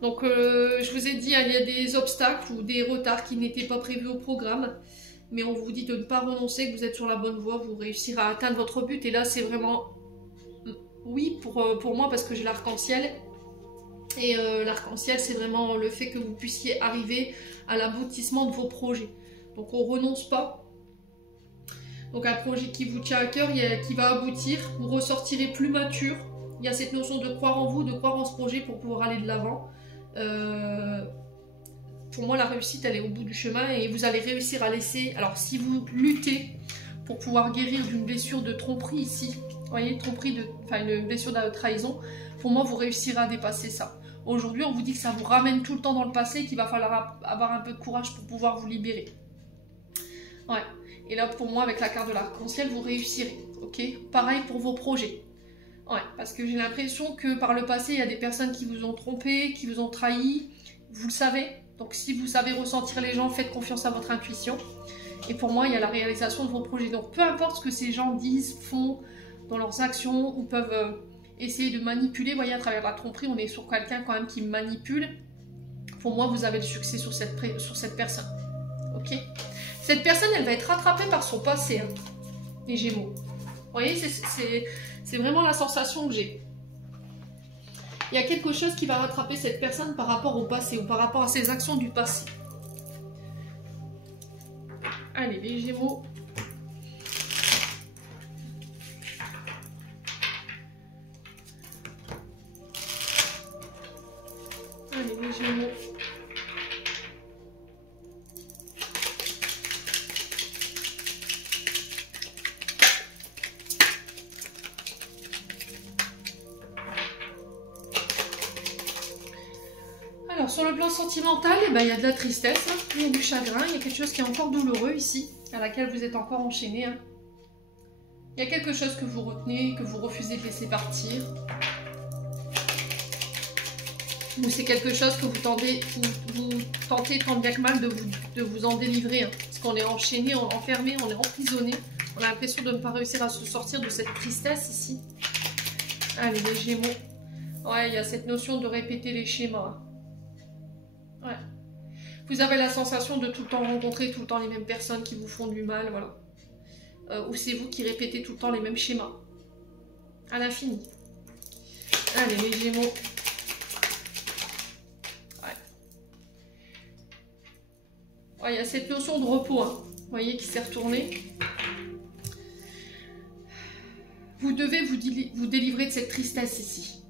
Donc, je vous ai dit, hein, il y a des obstacles ou des retards qui n'étaient pas prévus au programme. Mais on vous dit de ne pas renoncer, que vous êtes sur la bonne voie, vous réussirez à atteindre votre but. Et là, c'est vraiment oui pour moi parce que j'ai l'arc-en-ciel. Et l'arc-en-ciel, c'est vraiment le fait que vous puissiez arriver à l'aboutissement de vos projets. Donc, on ne renonce pas. Donc, un projet qui vous tient à cœur, qui va aboutir, vous ressortirez plus mature. Il y a cette notion de croire en vous, de croire en ce projet pour pouvoir aller de l'avant. Pour moi, la réussite, elle est au bout du chemin et vous allez réussir à laisser... Alors, si vous luttez pour pouvoir guérir d'une blessure de tromperie ici, vous voyez, une blessure de trahison, pour moi, vous réussirez à dépasser ça. Aujourd'hui, on vous dit que ça vous ramène tout le temps dans le passé et qu'il va falloir avoir un peu de courage pour pouvoir vous libérer. Ouais. Et là, pour moi, avec la carte de l'arc-en-ciel, vous réussirez. Ok. Pareil pour vos projets. Ouais. Parce que j'ai l'impression que par le passé, il y a des personnes qui vous ont trompé, qui vous ont trahi. Vous le savez. Donc, si vous savez ressentir les gens, faites confiance à votre intuition. Et pour moi, il y a la réalisation de vos projets. Donc, peu importe ce que ces gens disent, font dans leurs actions ou peuvent essayer de manipuler. Vous voyez, à travers la tromperie, on est sur quelqu'un quand même qui manipule. Pour moi, vous avez le succès sur cette personne. Ok. Cette personne, elle va être rattrapée par son passé, hein, les Gémeaux. Vous voyez, c'est vraiment la sensation que j'ai. Il y a quelque chose qui va rattraper cette personne par rapport au passé ou par rapport à ses actions du passé. Allez, les Gémeaux. Allez, les Gémeaux. Alors, sur le plan sentimental, eh ben, il y a de la tristesse, hein, il y a du chagrin, il y a quelque chose qui est encore douloureux ici, à laquelle vous êtes encore enchaîné. Hein. Il y a quelque chose que vous retenez, que vous refusez de laisser partir. Ou c'est quelque chose que vous tentez tant bien que mal de vous en délivrer. Hein. Parce qu'on est enchaîné, enfermé, on est emprisonné. On a l'impression de ne pas réussir à se sortir de cette tristesse ici. Allez, les Gémeaux. Ouais, il y a cette notion de répéter les schémas. Ouais. Vous avez la sensation de tout le temps rencontrer tout le temps les mêmes personnes qui vous font du mal, voilà. Ou c'est vous qui répétez tout le temps les mêmes schémas. À l'infini. Allez, les Gémeaux. Ouais. Ouais, il y a cette notion de repos, hein. Vous voyez, qui s'est retournée. Vous devez vous délivrer de cette tristesse ici.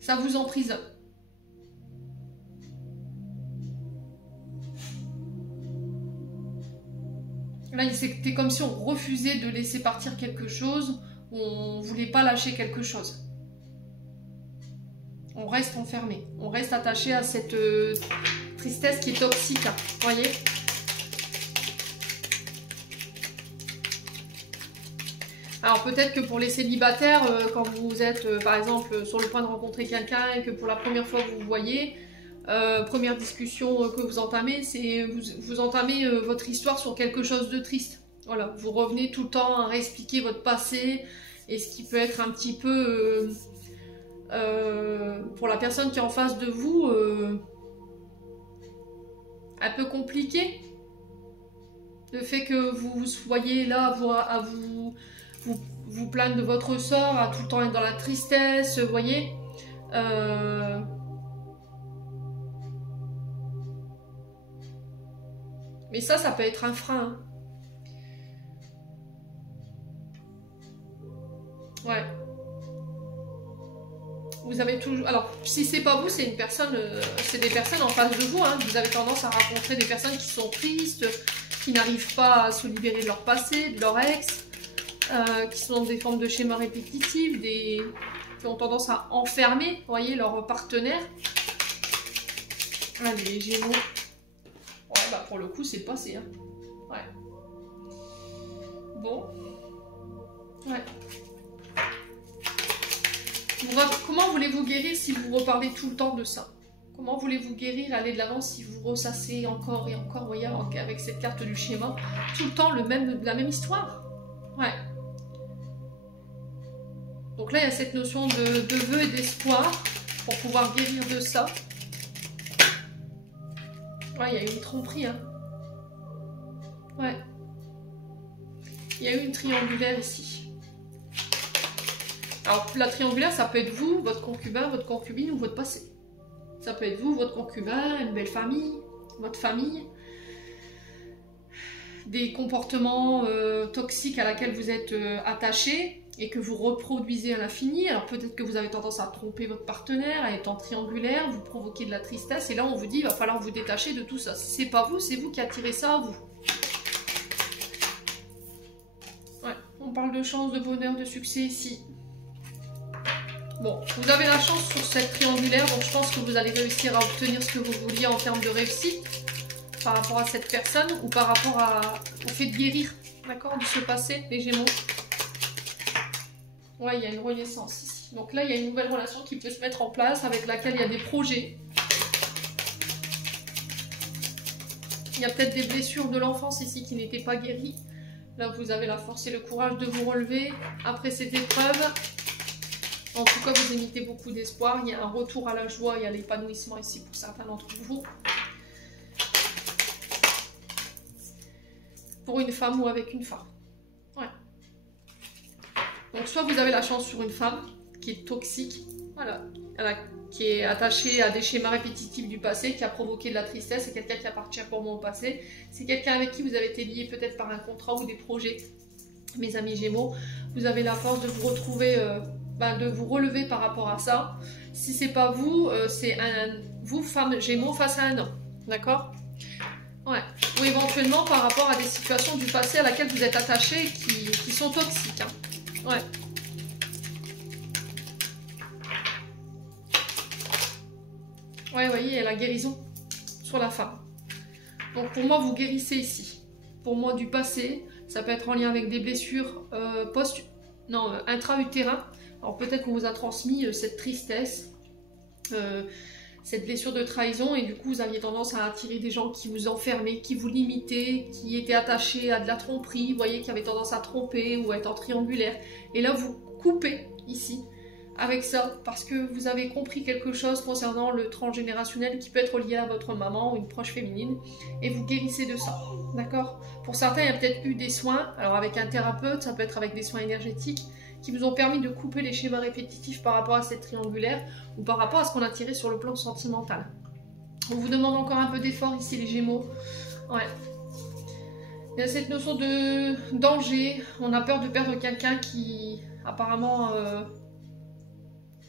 Ça vous emprisonne. Là, c'était comme si on refusait de laisser partir quelque chose, on ne voulait pas lâcher quelque chose. On reste enfermé, on reste attaché à cette tristesse qui est toxique, hein, voyez. Alors peut-être que pour les célibataires, quand vous êtes par exemple sur le point de rencontrer quelqu'un et que pour la première fois vous vous voyez, première discussion que vous entamez, c'est vous entamez votre histoire sur quelque chose de triste. Voilà, vous revenez tout le temps à réexpliquer votre passé et ce qui peut être un petit peu pour la personne qui est en face de vous un peu compliqué. Le fait que vous soyez là à vous plaindre de votre sort, à tout le temps être dans la tristesse, vous voyez. Mais ça peut être un frein. Hein. Ouais. Vous avez toujours... Alors, si c'est pas vous, c'est une personne... c'est des personnes en face de vous. Hein. Vous avez tendance à rencontrer des personnes qui sont tristes, qui n'arrivent pas à se libérer de leur passé, de leur ex, qui sont dans des formes de schémas répétitifs, qui ont tendance à enfermer, vous voyez, leur partenaire. Allez, les Gémeaux. Ouais, bah pour le coup, c'est passé. Hein. Ouais. Bon. Ouais. Comment voulez-vous guérir si vous reparlez tout le temps de ça? Comment voulez-vous guérir, aller de l'avant si vous ressassez encore et encore, vous voyez, avec cette carte du schéma, tout le temps la même histoire? Ouais. Donc là, il y a cette notion de vœu et d'espoir pour pouvoir guérir de ça. Ouais, il y a eu une tromperie, hein. Ouais. Il y a eu une triangulaire ici. Alors, la triangulaire, ça peut être vous, votre concubin, votre concubine ou votre passé. Ça peut être vous, votre concubin, une belle famille, votre famille. Des comportements toxiques à laquelle vous êtes attaché et que vous reproduisez à l'infini. Alors peut-être que vous avez tendance à tromper votre partenaire, à être en triangulaire, vous provoquez de la tristesse. Et là, on vous dit, il va falloir vous détacher de tout ça. Si c'est pas vous, c'est vous qui attirez ça à vous. Ouais, on parle de chance, de bonheur, de succès ici. Bon, vous avez la chance sur cette triangulaire, donc je pense que vous allez réussir à obtenir ce que vous vouliez en termes de réussite par rapport à cette personne ou par rapport au fait de guérir, d'accord, de ce passé, les Gémeaux. Ouais, il y a une renaissance ici. Donc là, il y a une nouvelle relation qui peut se mettre en place avec laquelle il y a des projets. Il y a peut-être des blessures de l'enfance ici qui n'étaient pas guéries. Là, vous avez la force et le courage de vous relever après cette épreuve. En tout cas, vous émettez beaucoup d'espoir. Il y a un retour à la joie et à l'épanouissement ici pour certains d'entre vous. Pour une femme ou avec une femme. Ouais. Donc, soit vous avez la chance sur une femme qui est toxique, voilà, qui est attachée à des schémas répétitifs du passé, qui a provoqué de la tristesse, c'est quelqu'un qui appartient pour moi au passé. C'est quelqu'un avec qui vous avez été lié peut-être par un contrat ou des projets. Mes amis Gémeaux, vous avez la force de vous retrouver... de vous relever par rapport à ça. Si c'est pas vous, c'est vous, femme Gémeaux, face à un homme. D'accord? Ouais. Ou éventuellement par rapport à des situations du passé à laquelle vous êtes attaché qui sont toxiques. Hein. Ouais. Ouais, vous voyez, il y a la guérison sur la femme. Donc pour moi, vous guérissez ici. Pour moi, du passé, Ça peut être en lien avec des blessures intra-utérines. Alors peut-être qu'on vous a transmis cette tristesse, cette blessure de trahison, et du coup vous aviez tendance à attirer des gens qui vous enfermaient, qui vous limitaient, qui étaient attachés à de la tromperie, vous voyez, qui avaient tendance à tromper ou à être en triangulaire. Et là vous coupez ici avec ça, parce que vous avez compris quelque chose concernant le transgénérationnel qui peut être lié à votre maman ou une proche féminine, et vous guérissez de ça, d'accord? Pour certains, il y a peut-être eu des soins, alors avec un thérapeute, ça peut être avec des soins énergétiques, qui vous ont permis de couper les schémas répétitifs par rapport à cette triangulaire, ou par rapport à ce qu'on a tiré sur le plan sentimental. On vous demande encore un peu d'effort ici, les Gémeaux. Ouais. Il y a cette notion de danger, on a peur de perdre quelqu'un qui, apparemment...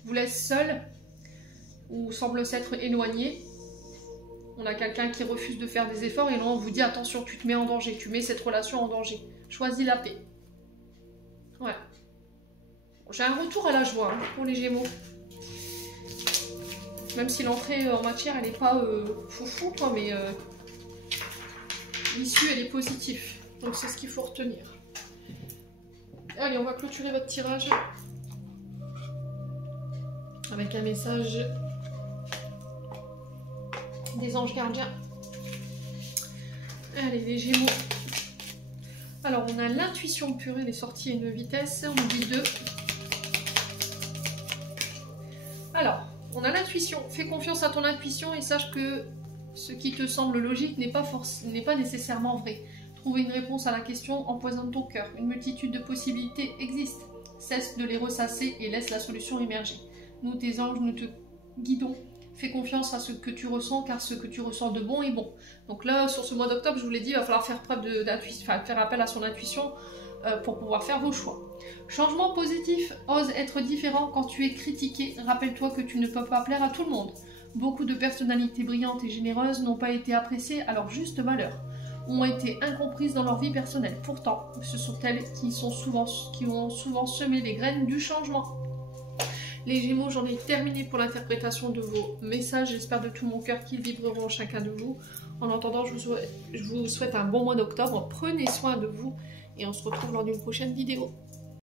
vous laisse seul ou semble s'être éloigné. On a quelqu'un qui refuse de faire des efforts et là on vous dit attention, tu te mets en danger, tu mets cette relation en danger. Choisis la paix. Ouais. J'ai un retour à la joie pour les Gémeaux. Même si l'entrée en matière elle n'est pas foufou quoi, mais l'issue elle est positive. Donc c'est ce qu'il faut retenir. Allez, on va clôturer votre tirage avec un message des anges gardiens. Allez, les Gémeaux. Alors, on a l'intuition pure, elle est sortie à une vitesse, on oublie 2. Alors, on a l'intuition. Fais confiance à ton intuition et sache que ce qui te semble logique n'est pas nécessairement vrai. Trouver une réponse à la question empoisonne ton cœur. Une multitude de possibilités existent. Cesse de les ressasser et laisse la solution émerger. Nous, tes anges, nous te guidons. Fais confiance à ce que tu ressens, car ce que tu ressens de bon est bon. Donc là, sur ce mois d'octobre, je vous l'ai dit, il va falloir faire preuve d'intuition, faire appel à son intuition pour pouvoir faire vos choix. Changement positif, ose être différent quand tu es critiqué. Rappelle-toi que tu ne peux pas plaire à tout le monde. Beaucoup de personnalités brillantes et généreuses n'ont pas été appréciées à leur juste valeur, ont été incomprises dans leur vie personnelle. Pourtant, ce sont elles qui ont souvent semé les graines du changement. Les Gémeaux, j'en ai terminé pour l'interprétation de vos messages. J'espère de tout mon cœur qu'ils vibreront chacun de vous. En attendant, je vous souhaite un bon mois d'octobre. Prenez soin de vous et on se retrouve lors d'une prochaine vidéo.